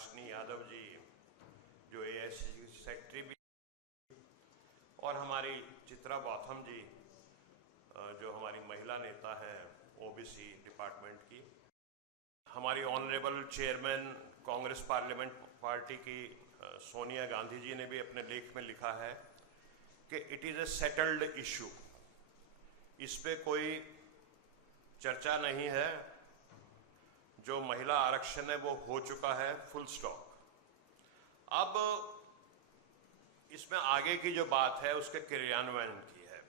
हाशनी यादव जी जो AICC secretary भी, और हमारी चित्रा गौतम जी जो हमारी महिला नेता हैं OBC डिपार्टमेंट की, हमारी honourable chairman Congress parliament party की सोनिया गांधी जी ने भी अपने लेख में लिखा है कि it is a settled issue, इस पे कोई चर्चा नहीं है, जो महिला आरक्षण है वो हो चुका है, फुल स्टॉप। अब इसमें आगे की जो बात है उसके क्रियान्वयन की है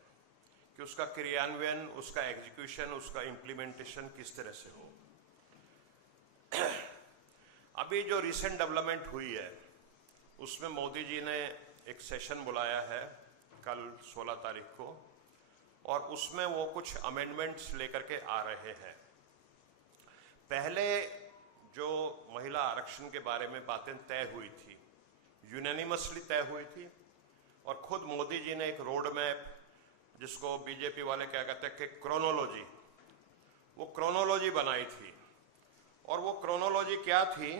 कि उसका क्रियान्वयन, उसका एग्जीक्यूशन, उसका इम्प्लीमेंटेशन किस तरह से हो। अभी जो रिसेंट डेवलपमेंट हुई है उसमें मोदी जी ने एक सेशन बुलाया है कल 16 तारीख को, और उसमें वो कुछ अमेंडमेंट्स लेकर के आ रहे हैं। पहले जो महिला आरक्षण के बारे में बातें तय हुई थी, यूनानिमसली तय हुई थी, और खुद मोदी जी ने एक रोड मैप, जिसको बीजेपी वाले क्या कहते हैं कि क्रोनोलॉजी, वो क्रोनोलॉजी बनाई थी। और वो क्रोनोलॉजी क्या थी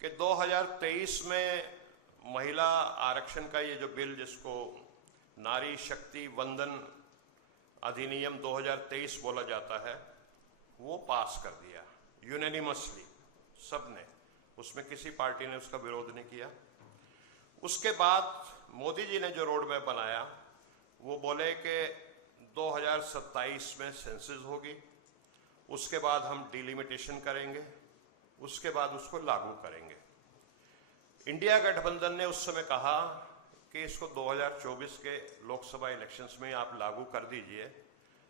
कि 2023 में महिला आरक्षण का ये जो बिल, जिसको नारी शक्ति वंदन अधिनियम 2023 बोला जाता है, वो पास कर दिया यूनानिमसली, सबने, उसमें किसी पार्टी ने उसका विरोध नहीं किया। उसके बाद मोदी जी ने जो रोड मैप बनाया वो बोले कि 2027 में सेंसस होगी, उसके बाद हम डिलिमिटेशन करेंगे, उसके बाद उसको लागू करेंगे। इंडिया गठबंधन ने उस समय कहा कि इसको 2024 के लोकसभा इलेक्शंस में आप लागू कर दीजिए,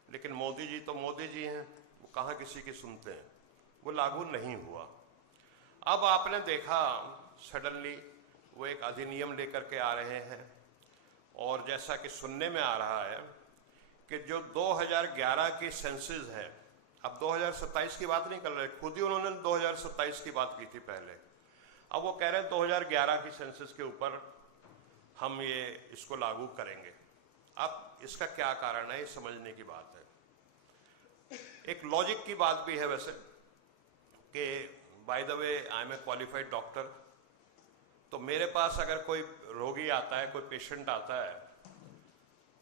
लेकिन मोदी जी तो मोदी जी हैं, वो कहाँ किसी की सुनते हैं, वो लागू नहीं हुआ। अब आपने देखा सडनली वो एक अधिनियम लेकर के आ रहे हैं, और जैसा कि सुनने में आ रहा है कि जो 2011 की सेंसस है, अब 2027 की बात नहीं कर रहे, खुद ही उन्होंने 2027 की बात की थी पहले, अब वो कह रहे हैं 2011 की सेंसस के ऊपर हम इसको लागू करेंगे। अब इसका क्या कारण है, ये समझने की बात है। एक लॉजिक की बात भी है वैसे कि by the way I am a qualified doctor, तो मेरे पास अगर कोई रोगी आता है, कोई पेशेंट आता है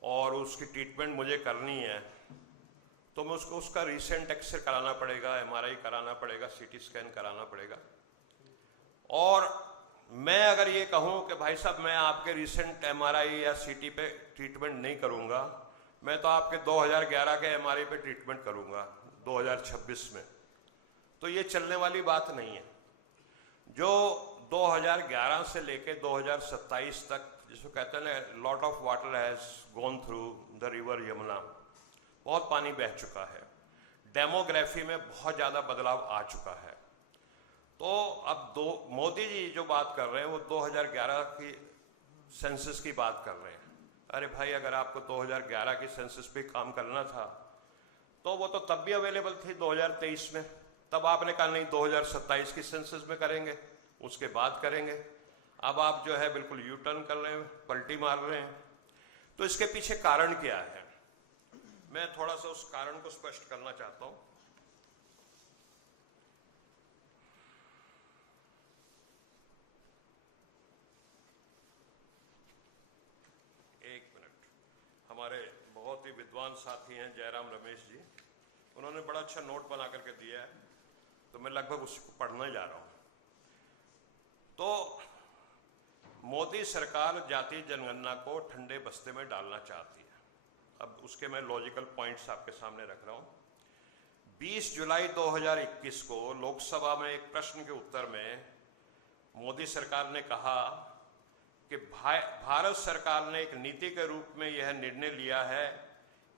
और उसकी ट्रीटमेंट मुझे करनी है, तो मैं उसको उसका रिसेंट एक्सरे कराना पड़ेगा, MRI कराना पड़ेगा, CT स्कैन कराना पड़ेगा। और मैं अगर ये कहूँ कि भाई साहब मैं आपके रिसेंट MRI या CT पे ट्रीटमेंट नहीं करूँगा, मैं तो आपके 2011 के MRI पे ट्रीटमेंट करूँगा 2026 में, तो ये चलने वाली बात नहीं है। जो 2011 से लेके 2027 तक, जिसको कहते हैं ना, lot of water has gone through the river Yamuna, बहुत पानी बह चुका है, डेमोग्राफी में बहुत ज़्यादा बदलाव आ चुका है। तो अब मोदी जी जो बात कर रहे हैं वो 2011 की सेंसस की बात कर रहे हैं। अरे भाई, अगर आपको 2011 की सेंसस पे काम करना था तो वो तो तब भी अवेलेबल थी 2023 में, तब आपने कहा नहीं 2027 की सेंसस में करेंगे, उसके बाद करेंगे। अब आप जो है बिल्कुल यू टर्न कर रहे हैं, पलटी मार रहे हैं। तो इसके पीछे कारण क्या है, मैं थोड़ा सा उस कारण को स्पष्ट करना चाहता हूं। एक मिनट, हमारे बहुत ही विद्वान साथी हैं जयराम रमेश जी, उन्होंने बड़ा अच्छा नोट बना करके दिया है, तो मैं लगभग उसको पढ़ने जा रहा हूं। तो मोदी सरकार जातीय जनगणना को ठंडे बस्ते में डालना चाहती है। अब उसके मैं लॉजिकल पॉइंट्स आपके सामने रख रहा हूं। 20 जुलाई 2021 को लोकसभा में एक प्रश्न के उत्तर में मोदी सरकार ने कहा कि भारत सरकार ने एक नीति के रूप में यह निर्णय लिया है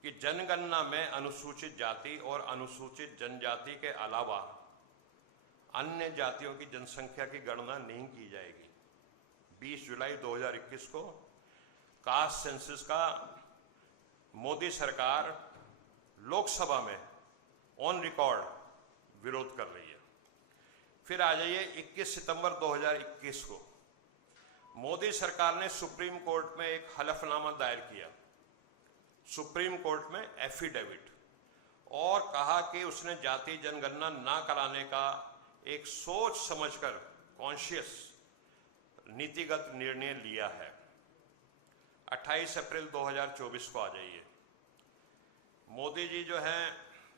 कि जनगणना में अनुसूचित जाति और अनुसूचित जनजाति के अलावा अन्य जातियों की जनसंख्या की गणना नहीं की जाएगी। 20 जुलाई 2021 को कास्ट सेंसस का मोदी सरकार लोकसभा में ऑन रिकॉर्ड विरोध कर रही है। फिर आ जाइए 21 सितंबर 2021 को मोदी सरकार ने सुप्रीम कोर्ट में एक हलफनामा दायर किया, सुप्रीम कोर्ट में एफिडेविट, और कहा कि उसने जातीय जनगणना ना कराने का एक सोच समझकर कॉन्शियस नीतिगत निर्णय लिया है। 28 अप्रैल 2024 को आ जाइए। मोदी जी जो है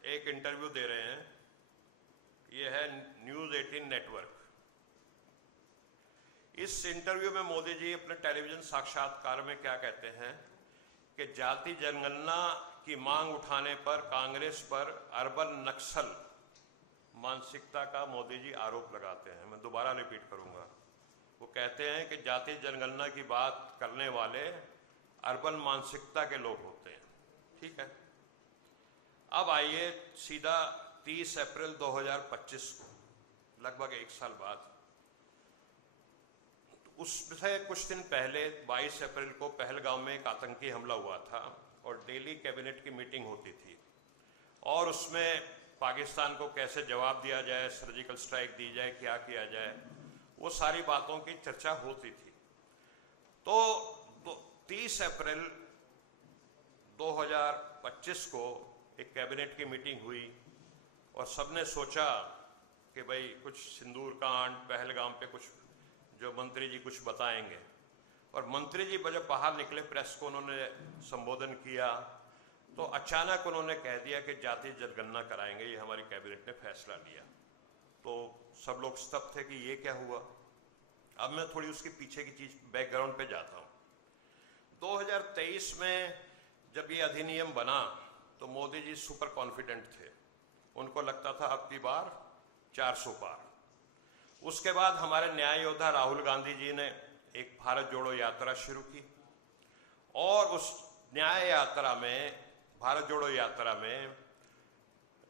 एक इंटरव्यू दे रहे हैं, ये है न्यूज़ 18 नेटवर्क। इस इंटरव्यू में मोदी जी अपने टेलीविजन साक्षात्कार में क्या कहते हैं कि जाति जनगणना की मांग उठाने पर कांग्रेस पर अर्बन नक्सल मानसिकता का मोदी जी आरोप लगाते हैं। मैं दोबारा रिपीट करूंगा। वो कहते हैं कि जाति जनगणना की बात करने वाले अर्बन मानसिकता के लोग होते हैं। ठीक है, अब आइए सीधा 30 अप्रैल 2025 को, लगभग एक साल बाद, उससे कुछ दिन पहले 22 अप्रैल को पहलगाम में एक आतंकी हमला हुआ था और दिल्ली कैबिनेट की मीटिंग होती थी और उसमें पाकिस्तान को कैसे जवाब दिया जाए, सर्जिकल स्ट्राइक दी जाए, क्या किया जाए, वो सारी बातों की चर्चा होती थी। तो 30 अप्रैल 2025 को एक कैबिनेट की मीटिंग हुई और सबने सोचा कि भाई कुछ सिंदूर कांड, पहलगाम पे कुछ जो मंत्री जी कुछ बताएंगे। और मंत्री जी जब बाहर निकले, प्रेस को उन्होंने संबोधन किया, तो अचानक उन्होंने कह दिया कि जाति जनगणना कराएंगे, ये हमारी कैबिनेट ने फैसला लिया। तो सब लोग स्तब्ध थे कि ये क्या हुआ। अब मैं थोड़ी उसके पीछे की चीज बैकग्राउंड पे जाता हूँ। 2023 में जब ये अधिनियम बना तो मोदी जी सुपर कॉन्फिडेंट थे, उनको लगता था अब की बार 400 पार। उसके बाद हमारे न्याय योद्धा राहुल गांधी जी ने एक भारत जोड़ो यात्रा शुरू की और उस न्याय यात्रा में, भारत जोड़ो यात्रा में,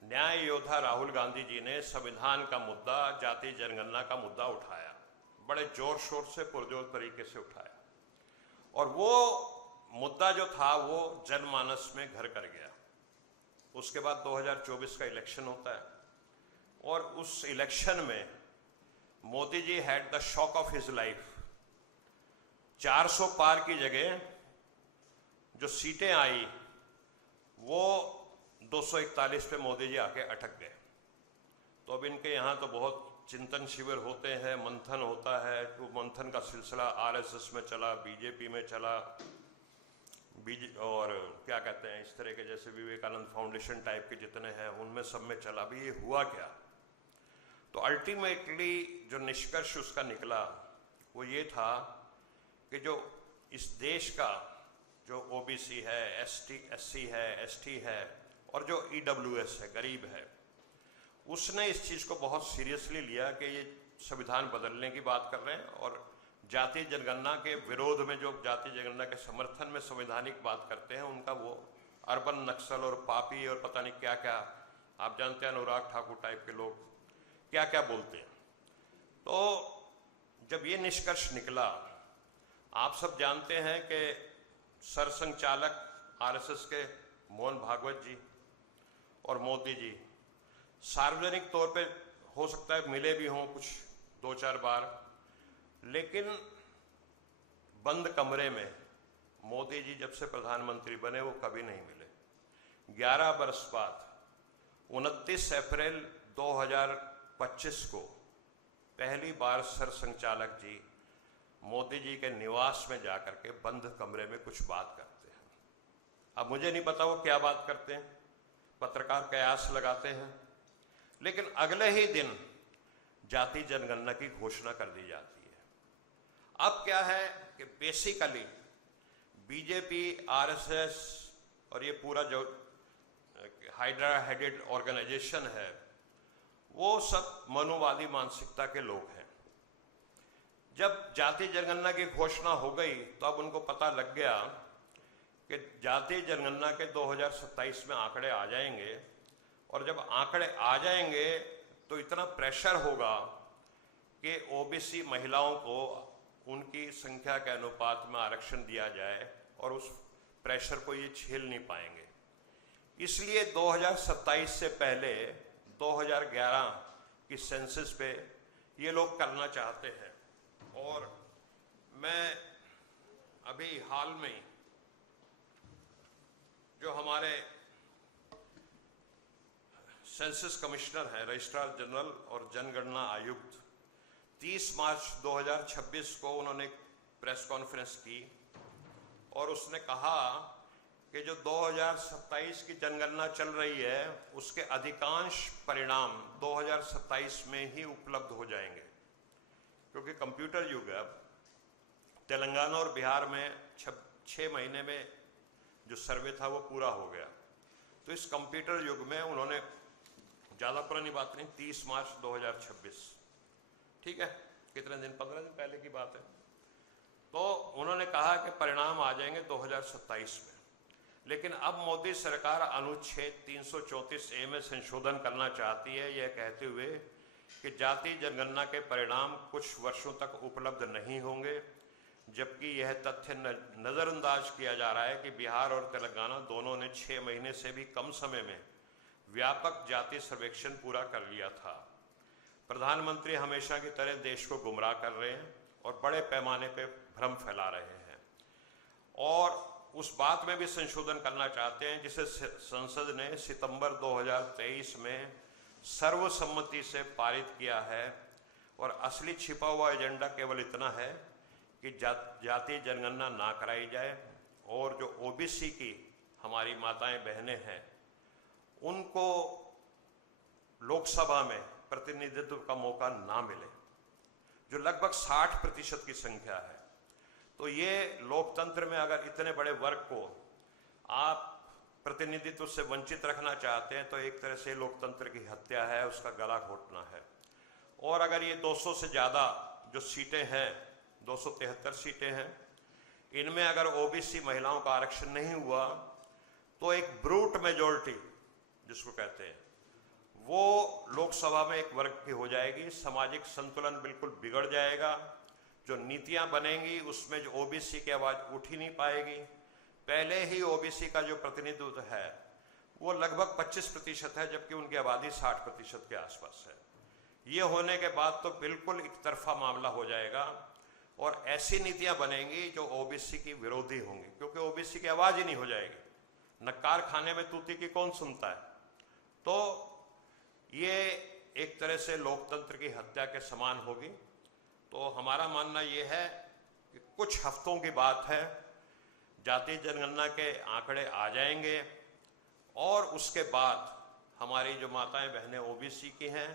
न्याय योद्धा राहुल गांधी जी ने संविधान का मुद्दा, जाति जनगणना का मुद्दा उठाया, बड़े जोर शोर से, पुरजोर तरीके से उठाया और वो मुद्दा जो था वो जनमानस में घर कर गया। उसके बाद 2024 का इलेक्शन होता है और उस इलेक्शन में Modi ji had the shock of his life. 400 पार की जगह जो सीटें आई वो 241 पे मोदी जी आके अटक गए। तो अब इनके यहाँ तो बहुत चिंतन शिविर होते हैं, मंथन होता है। तो मंथन का सिलसिला आरएसएस में चला, बीजेपी में चला, और क्या कहते हैं इस तरह के जैसे विवेकानंद फाउंडेशन टाइप के जितने हैं उनमें सब में चला। अभी ये हुआ क्या? तो अल्टीमेटली जो निष्कर्ष उसका निकला वो ये था कि जो इस देश का जो ओबीसी है, एससी है, एसटी है और जो ईडब्ल्यूएस है, गरीब है, उसने इस चीज़ को बहुत सीरियसली लिया कि ये संविधान बदलने की बात कर रहे हैं और जाति जनगणना के विरोध में, जो जाति जनगणना के समर्थन में संवैधानिक बात करते हैं, उनका वो अर्बन नक्सल और पापी और पता नहीं क्या क्या, आप जानते हैं अनुराग ठाकुर टाइप के लोग क्या क्या बोलते हैं। तो जब ये निष्कर्ष निकला, आप सब जानते हैं कि सरसंघचालक आरएसएस के मोहन भागवत जी और मोदी जी सार्वजनिक तौर पे हो सकता है मिले भी हों कुछ 2-4 बार, लेकिन बंद कमरे में मोदी जी जब से प्रधानमंत्री बने वो कभी नहीं मिले। 11 बरस बाद 29 अप्रैल 2025 को पहली बार सरसंघचालक जी मोदी जी के निवास में जाकर के बंद कमरे में कुछ बात करते हैं। अब मुझे नहीं पता वो क्या बात करते हैं, पत्रकार कयास लगाते हैं, लेकिन अगले ही दिन जाति जनगणना की घोषणा कर दी जाती है। अब क्या है कि बेसिकली बीजेपी, आरएसएस और ये पूरा जो हाइड्रा हेडेड ऑर्गेनाइजेशन है वो सब मनुवादी मानसिकता के लोग हैं। जब जाति जनगणना की घोषणा हो गई तो अब उनको पता लग गया कि जाति जनगणना के 2027 में आंकड़े आ जाएंगे और जब आंकड़े आ जाएंगे तो इतना प्रेशर होगा कि ओबीसी महिलाओं को उनकी संख्या के अनुपात में आरक्षण दिया जाए और उस प्रेशर को ये झेल नहीं पाएंगे। इसलिए 2027 से पहले 2011 की सेंसस पे ये लोग करना चाहते हैं। और मैं अभी हाल में जो हमारे सेंसस कमिश्नर हैं, रजिस्ट्रार जनरल और जनगणना आयुक्त, 30 मार्च 2026 को उन्होंने एक प्रेस कॉन्फ्रेंस की और उसने कहा कि जो 2027 की जनगणना चल रही है उसके अधिकांश परिणाम 2027 में ही उपलब्ध हो जाएंगे, क्योंकि कंप्यूटर युग है। अब तेलंगाना और बिहार में 6 महीने में जो सर्वे था वो पूरा हो गया। तो इस कंप्यूटर युग में उन्होंने, ज़्यादा पुरानी बात नहीं, 30 मार्च 2026, ठीक है, कितने दिन, 15 दिन पहले की बात है। तो उन्होंने कहा कि परिणाम आ जाएंगे 2027 में। लेकिन अब मोदी सरकार अनुच्छेद 334A में संशोधन करना चाहती है, यह कहते हुए कि जाति जनगणना के परिणाम कुछ वर्षों तक उपलब्ध नहीं होंगे, जबकि यह तथ्य नज़रअंदाज किया जा रहा है कि बिहार और तेलंगाना दोनों ने 6 महीने से भी कम समय में व्यापक जाति सर्वेक्षण पूरा कर लिया था। प्रधानमंत्री हमेशा की तरह देश को गुमराह कर रहे हैं और बड़े पैमाने पर भ्रम फैला रहे हैं, और उस बात में भी संशोधन करना चाहते हैं जिसे संसद ने सितंबर 2023 में सर्वसम्मति से पारित किया है। और असली छिपा हुआ एजेंडा केवल इतना है कि जाति जनगणना ना कराई जाए और जो ओबीसी की हमारी माताएं बहनें हैं उनको लोकसभा में प्रतिनिधित्व का मौका ना मिले, जो लगभग 60% की संख्या है। तो ये लोकतंत्र में अगर इतने बड़े वर्ग को आप प्रतिनिधित्व से वंचित रखना चाहते हैं तो एक तरह से लोकतंत्र की हत्या है, उसका गला घोटना है। और अगर ये 200 से ज़्यादा जो सीटें हैं, 273 सीटें हैं, इनमें अगर ओबीसी महिलाओं का आरक्षण नहीं हुआ तो एक ब्रूट मेजॉरिटी जिसको कहते हैं वो लोकसभा में एक वर्ग की हो जाएगी, सामाजिक संतुलन बिल्कुल बिगड़ जाएगा। जो नीतियां बनेंगी उसमें जो ओबीसी की आवाज़ उठ ही नहीं पाएगी। पहले ही ओबीसी का जो प्रतिनिधित्व है वो लगभग 25% है, जबकि उनकी आबादी 60% के आसपास है। ये होने के बाद तो बिल्कुल एक तरफा मामला हो जाएगा और ऐसी नीतियां बनेंगी जो ओबीसी की विरोधी होंगी, क्योंकि ओबीसी की आवाज़ ही नहीं हो जाएगी। नक्कार खाने में तूती की कौन सुनता है। तो ये एक तरह से लोकतंत्र की हत्या के समान होगी। तो हमारा मानना ये है कि कुछ हफ्तों की बात है, जाति जनगणना के आंकड़े आ जाएंगे और उसके बाद हमारी जो माताएं बहनें ओबीसी की हैं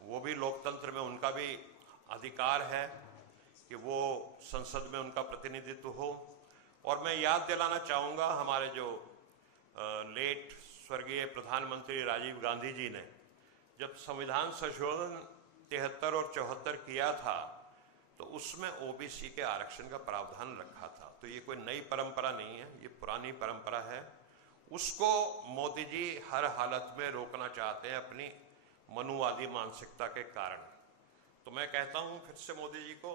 वो भी लोकतंत्र में उनका भी अधिकार है कि वो संसद में उनका प्रतिनिधित्व हो। और मैं याद दिलाना चाहूँगा, हमारे जो लेट स्वर्गीय प्रधानमंत्री राजीव गांधी जी ने जब संविधान संशोधन 73 और 74 किया था तो उसमें ओबीसी के आरक्षण का प्रावधान रखा था। तो ये कोई नई परंपरा नहीं है, ये पुरानी परंपरा है। उसको मोदी जी हर हालत में रोकना चाहते हैं अपनी मनुवादी मानसिकता के कारण। तो मैं कहता हूँ फिर से मोदी जी को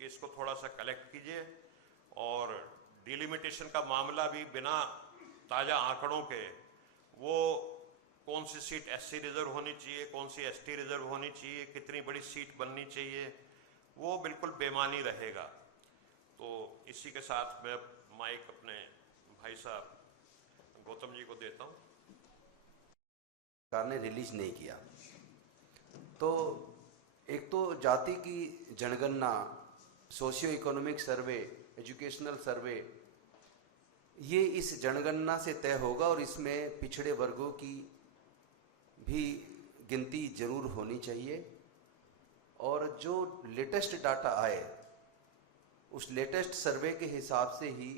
कि इसको थोड़ा सा कलेक्ट कीजिए और डिलिमिटेशन का मामला भी बिना ताज़ा आंकड़ों के, वो कौन सी सीट एससी रिजर्व होनी चाहिए, कौन सी एसटी रिजर्व होनी चाहिए, कितनी बड़ी सीट बननी चाहिए, वो बिल्कुल बेमानी रहेगा। तो इसी के साथ मैं माइक अपने भाई साहब गौतम जी को देता हूँ। सरकार ने रिलीज नहीं किया तो एक तो जाति की जनगणना, सोशियो इकोनॉमिक सर्वे, एजुकेशनल सर्वे, ये इस जनगणना से तय होगा और इसमें पिछड़े वर्गों की भी गिनती जरूर होनी चाहिए। और जो लेटेस्ट डाटा आए उस लेटेस्ट सर्वे के हिसाब से ही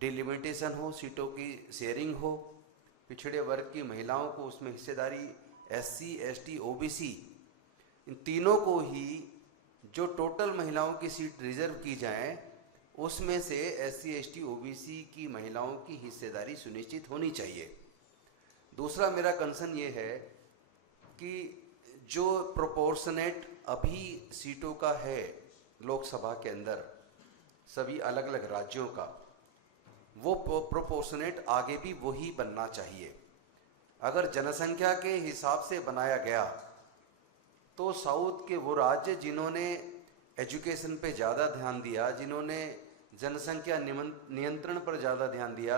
डिलिमिटेशन हो, सीटों की शेयरिंग हो, पिछड़े वर्ग की महिलाओं को उसमें हिस्सेदारी, एससी, एसटी, ओबीसी, इन तीनों को ही जो टोटल महिलाओं की सीट रिजर्व की जाए उसमें से एससी, एसटी, ओबीसी की महिलाओं की हिस्सेदारी सुनिश्चित होनी चाहिए। दूसरा मेरा कंसर्न ये है कि जो प्रोपोर्शनेट अभी सीटों का है लोकसभा के अंदर सभी अलग अलग राज्यों का, वो प्रोपोर्शनेट आगे भी वही बनना चाहिए। अगर जनसंख्या के हिसाब से बनाया गया तो साउथ के वो राज्य जिन्होंने एजुकेशन पे ज़्यादा ध्यान दिया, जिन्होंने जनसंख्या नियंत्रण पर ज़्यादा ध्यान दिया,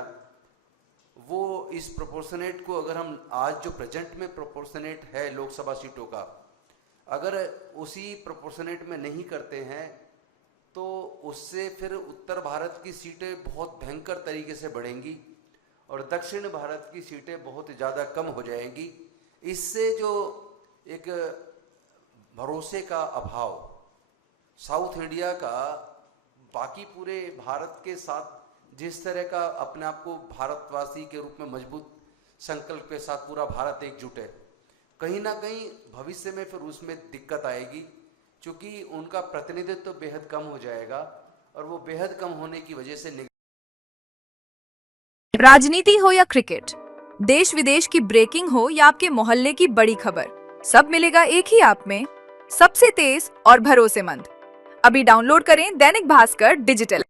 वो इस प्रोपोर्शनेट को, अगर हम आज जो प्रेजेंट में प्रोपोर्शनेट है लोकसभा सीटों का, अगर उसी प्रोपोर्शनेट में नहीं करते हैं तो उससे फिर उत्तर भारत की सीटें बहुत भयंकर तरीके से बढ़ेंगी और दक्षिण भारत की सीटें बहुत ज़्यादा कम हो जाएंगी। इससे जो एक भरोसे का अभाव साउथ इंडिया का बाकी पूरे भारत के साथ जिस तरह का अपने आप को भारतवासी के रूप में मजबूत संकल्प के साथ पूरा भारत एकजुट है, कहीं ना कहीं भविष्य में फिर उसमें दिक्कत आएगी, क्योंकि उनका प्रतिनिधित्व तो बेहद कम हो जाएगा और वो बेहद कम होने की वजह से राजनीति हो या क्रिकेट, देश विदेश की ब्रेकिंग हो या आपके मोहल्ले की बड़ी खबर, सब मिलेगा एक ही ऐप में, सबसे तेज और भरोसेमंद। अभी डाउनलोड करें दैनिक भास्कर डिजिटल।